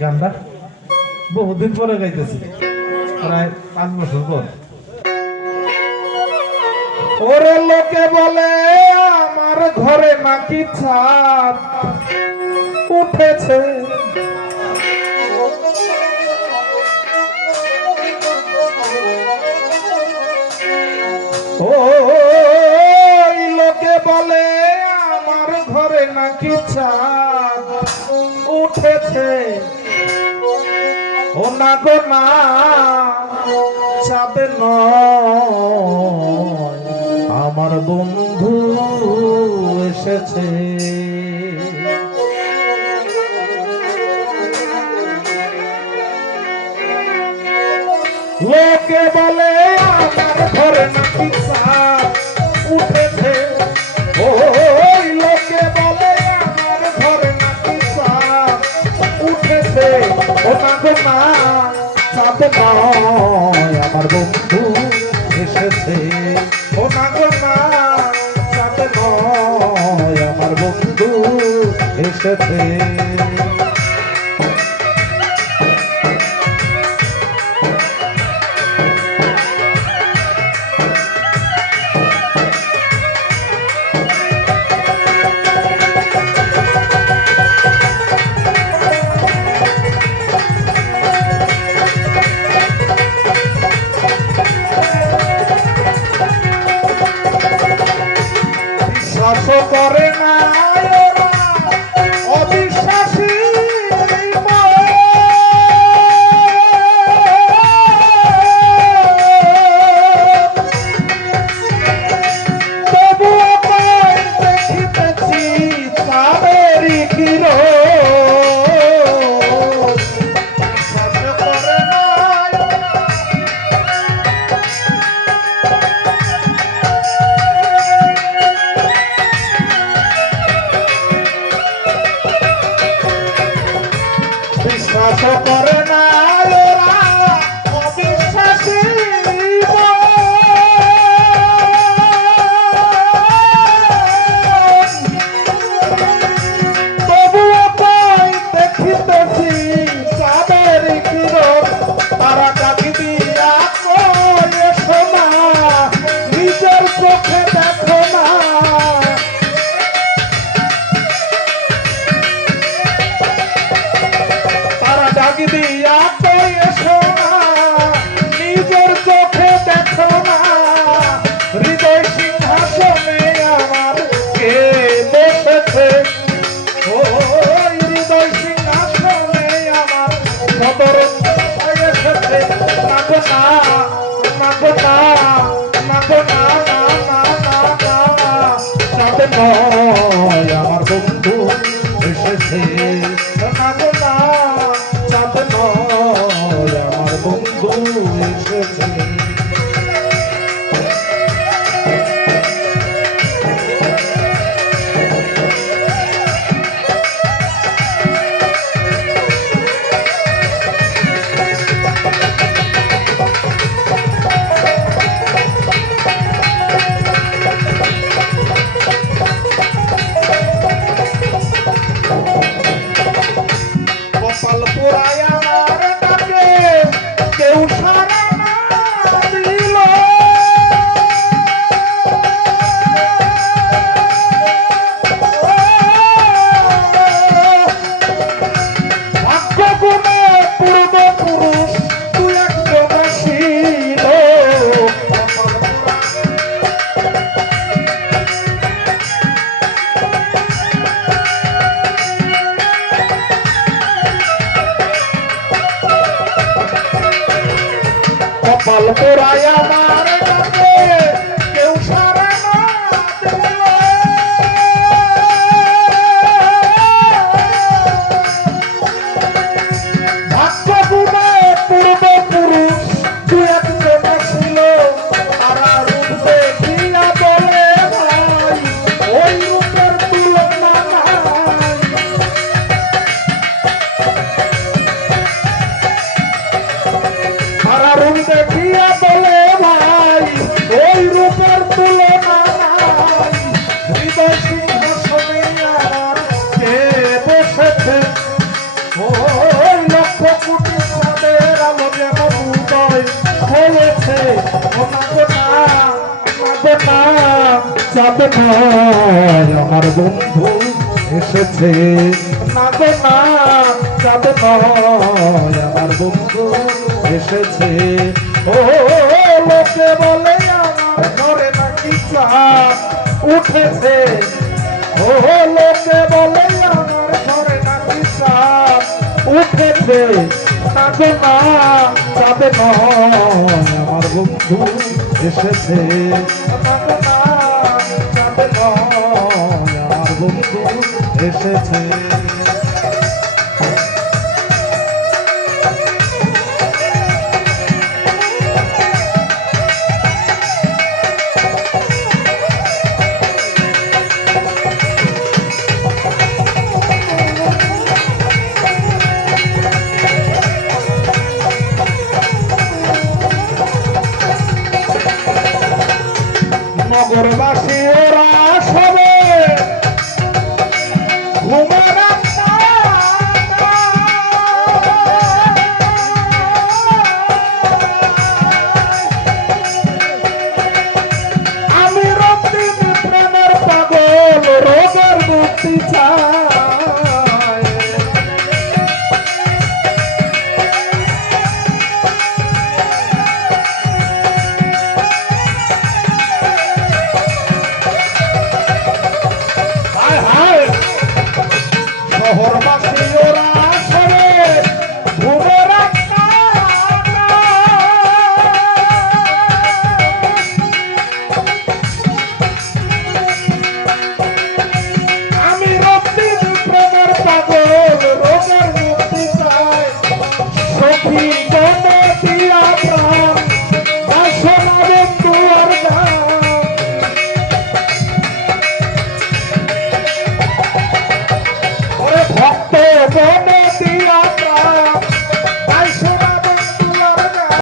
গানটা বহুদিন পরে গাইতেছি। প্রায় পাঁচ বছর পর। ওরে লোকে বলে, আমার ঘরে নাকি ছাদ উঠেছে। ওই লোকে বলে, আমার ঘরে নাকি চাঁদ উঠেছে। ও না গো না আমার বন্ধু এসেছে। লোকে বলে আমার ঘরে নাকি চাঁদ ও না গো না চাঁদ নয় আমার বন্ধু এসেছে। করে না। করে না ডাক দিয়া কয়ে শোনা ராயா நாரணே চাঁদ আমার বন্ধু এসেছে। না গো, না চাঁদ নয়, আমার বন্ধু এসেছে। ও, লোকে বলে আমার উঠেছে। ও, লোকে বলে আমার ঘরে নাকি উঠেছে। না গো, না চাঁদ নয়, আমার বন্ধু এসেছে। এসেছে।